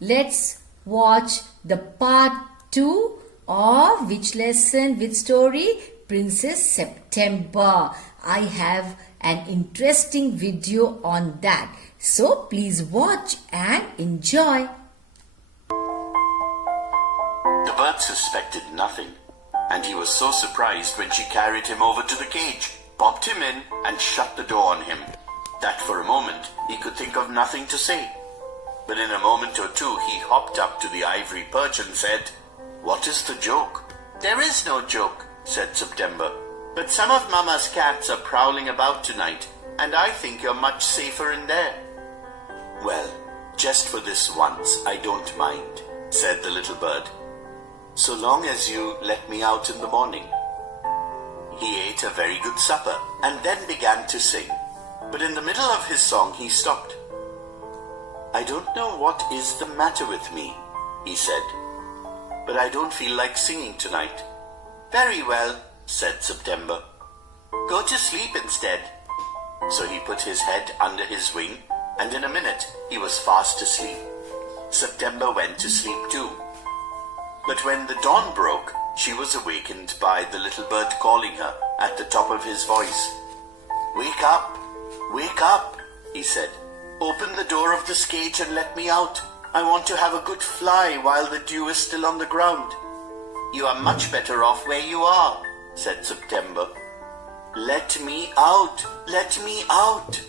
let's watch the part 2 of which lesson, which story? Princess September. I have an interesting video on that. So please watch and enjoy. The bird suspected nothing, and he was so surprised when she carried him over to the cage, popped him in, and shut the door on him, that for a moment he could think of nothing to say. But in a moment or two he hopped up to the ivory perch and said, "What is the joke?" "There is no joke," said September, "but some of Mama's cats are prowling about tonight, and I think you're much safer in there." "Well, just for this once I don't mind," said the little bird, "so long as you let me out in the morning." He ate a very good supper and then began to sing, but in the middle of his song he stopped. "I don't know what is the matter with me," he said, "but I don't feel like singing tonight." "Very well," said September. "Go to sleep instead." So he put his head under his wing, and in a minute he was fast asleep. September went to sleep too. But when the dawn broke, she was awakened by the little bird calling her at the top of his voice. "Wake up, wake up," he said. "Open the door of this cage and let me out. I want to have a good fly while the dew is still on the ground." "You are much better off where you are," said September. "Let me out, let me out,"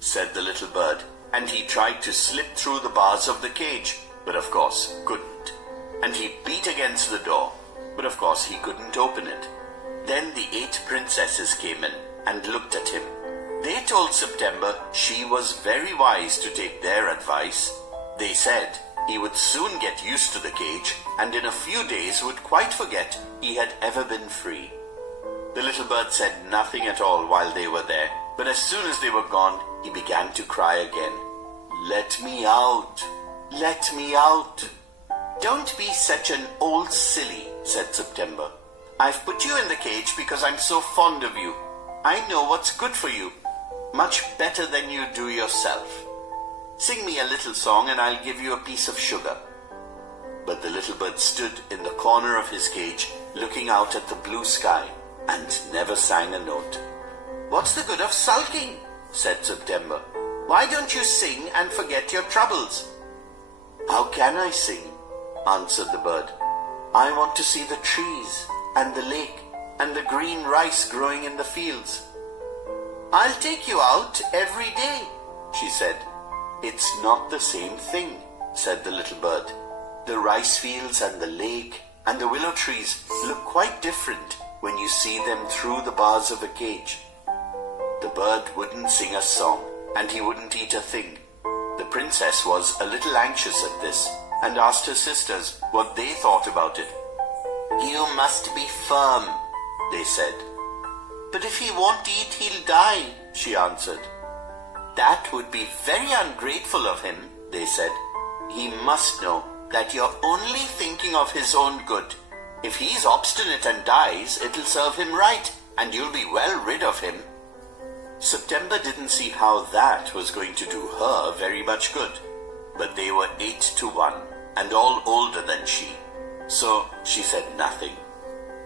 said the little bird, and he tried to slip through the bars of the cage, but of course couldn't. And he beat against the door, but of course he couldn't open it. Then the 8 princesses came in and looked at him. They told September she was very wise to take their advice. They said he would soon get used to the cage and in a few days would quite forget he had ever been free. The little bird said nothing at all while they were there, but as soon as they were gone, he began to cry again. "Let me out, let me out." "Don't be such an old silly," said September. "I've put you in the cage because I'm so fond of you. I know what's good for you, much better than you do yourself. Sing me a little song and I'll give you a piece of sugar." But the little bird stood in the corner of his cage, looking out at the blue sky, and never sang a note. "What's the good of sulking?" said September. "Why don't you sing and forget your troubles?" "How can I sing?" answered the bird. "I want to see the trees and the lake and the green rice growing in the fields." "I'll take you out every day," she said. "It's not the same thing," said the little bird. "The rice fields and the lake and the willow trees look quite different when you see them through the bars of a cage." The bird wouldn't sing a song, and he wouldn't eat a thing. The princess was a little anxious at this, and asked her sisters what they thought about it. "You must be firm," they said. "But if he won't eat, he'll die," she answered. "That would be very ungrateful of him," they said. "He must know that you're only thinking of his own good. If he's obstinate and dies, it'll serve him right, and you'll be well rid of him." September didn't see how that was going to do her very much good, but they were 8 to 1, and all older than she, so she said nothing.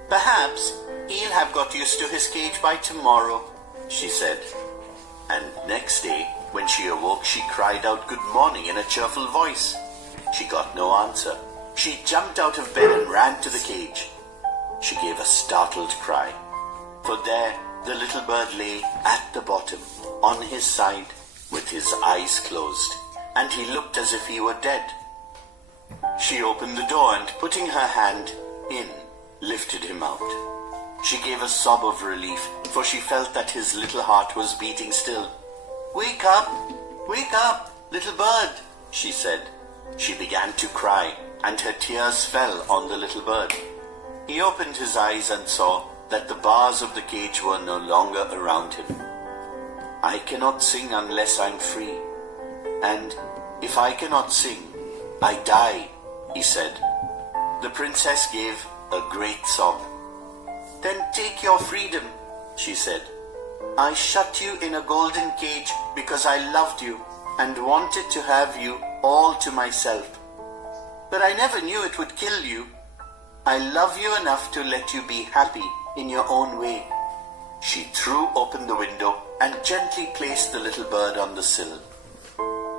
"Perhaps he'll have got used to his cage by tomorrow," she said. And next day, when she awoke, she cried out good morning in a cheerful voice. She got no answer. She jumped out of bed and ran to the cage. She gave a startled cry, for there the little bird lay at the bottom, on his side, with his eyes closed, and he looked as if he were dead. She opened the door and, putting her hand in, lifted him out. She gave a sob of relief, for she felt that his little heart was beating still. Wake up, little bird," she said. She began to cry, and her tears fell on the little bird. He opened his eyes and saw that the bars of the cage were no longer around him. "I cannot sing unless I'm free, and if I cannot sing, I die," he said. The princess gave a great sob. "Then take your freedom," she said. "I shut you in a golden cage because I loved you and wanted to have you all to myself. but I never knew it would kill you. I love you enough to let you be happy in your own way." She threw open the window and gently placed the little bird on the sill.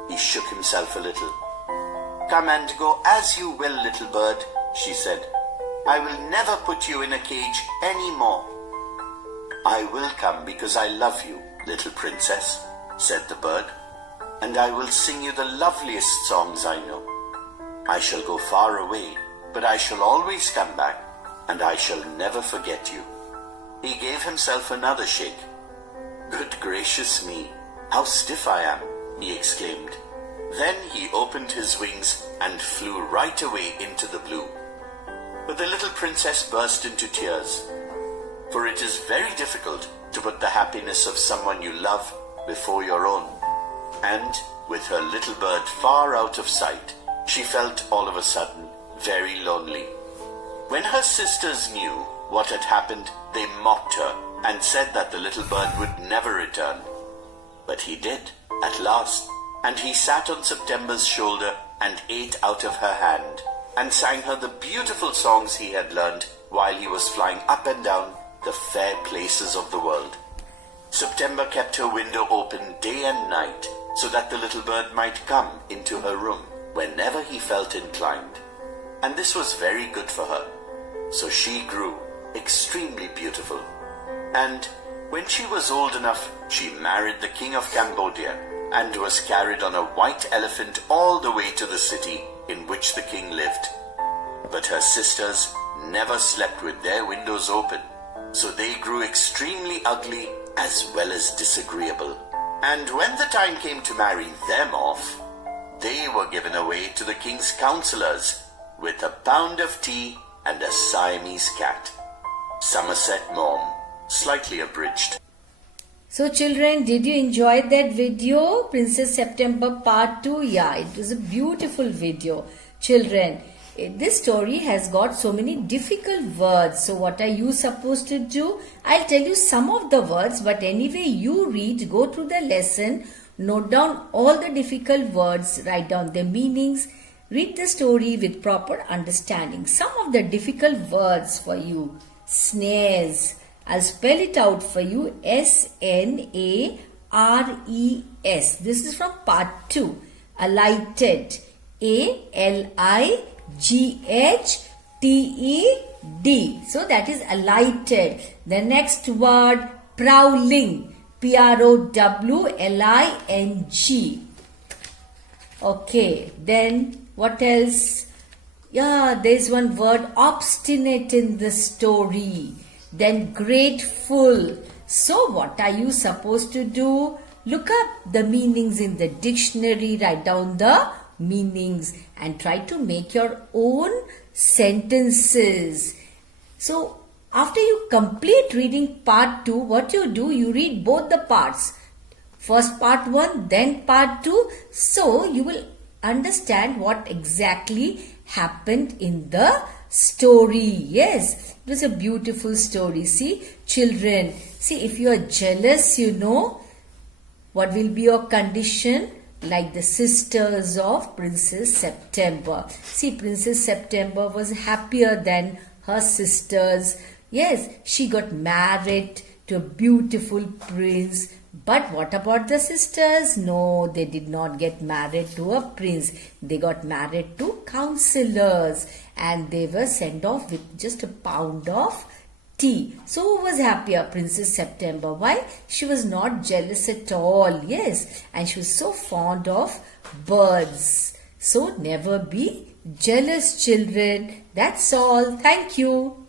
He shook himself a little. "Come and go as you will, little bird," she said. "I will never put you in a cage any more." "I will come because I love you, little princess," said the bird, "and I will sing you the loveliest songs I know. I shall go far away, but I shall always come back, and I shall never forget you." He gave himself another shake. "Good gracious me, how stiff I am," he exclaimed. Then he opened his wings and flew right away into the blue. But the little princess burst into tears, for it is very difficult to put the happiness of someone you love before your own. And with her little bird far out of sight, she felt all of a sudden very lonely. When her sisters knew what had happened, they mocked her and said that the little bird would never return. But he did, at last, and he sat on September's shoulder and ate out of her hand, and sang her the beautiful songs he had learned while he was flying up and down the fair places of the world. September kept her window open day and night so that the little bird might come into her room whenever he felt inclined. And this was very good for her. So she grew extremely beautiful. And when she was old enough, she married the king of Cambodia and was carried on a white elephant all the way to the city in which the king lived. But her sisters never slept with their windows open, so they grew extremely ugly as well as disagreeable. And when the time came to marry them off, they were given away to the king's counselors with a pound of tea and a Siamese cat. Somerset Maugham, slightly abridged. So children, did you enjoy that video? Princess September Part 2? Yeah, it was a beautiful video. Children, this story has got so many difficult words. So what are you supposed to do? I'll tell you some of the words, but anyway you read, go through the lesson, note down all the difficult words, write down their meanings, read the story with proper understanding. Some of the difficult words for you. Snares. I'll spell it out for you. S-N-A-R-E-S. This is from Part 2. Alighted. A-L-I-G-H-T-E-D. So that is alighted. The next word, prowling. P-R-O-W-L-I-N-G. Okay, then what else? Yeah, there's one word, obstinate in the story. Then grateful. So what are you supposed to do? Look up the meanings in the dictionary, write down the meanings and try to make your own sentences. So after you complete reading Part 2, what you do, you read both the parts. First Part 1, then Part 2. So you will understand what exactly happened in the story. Yes, it was a beautiful story. See, children, see, if you are jealous, you know what will be your condition, like the sisters of Princess September. See, Princess September was happier than her sisters. Yes, she got married to a beautiful prince. But what about the sisters? No, they did not get married to a prince. They got married to counselors and they were sent off with just a pound of tea. So who was happier? Princess September. Why? She was not jealous at all. Yes, and she was so fond of birds. So never be jealous, children. That's all. Thank you.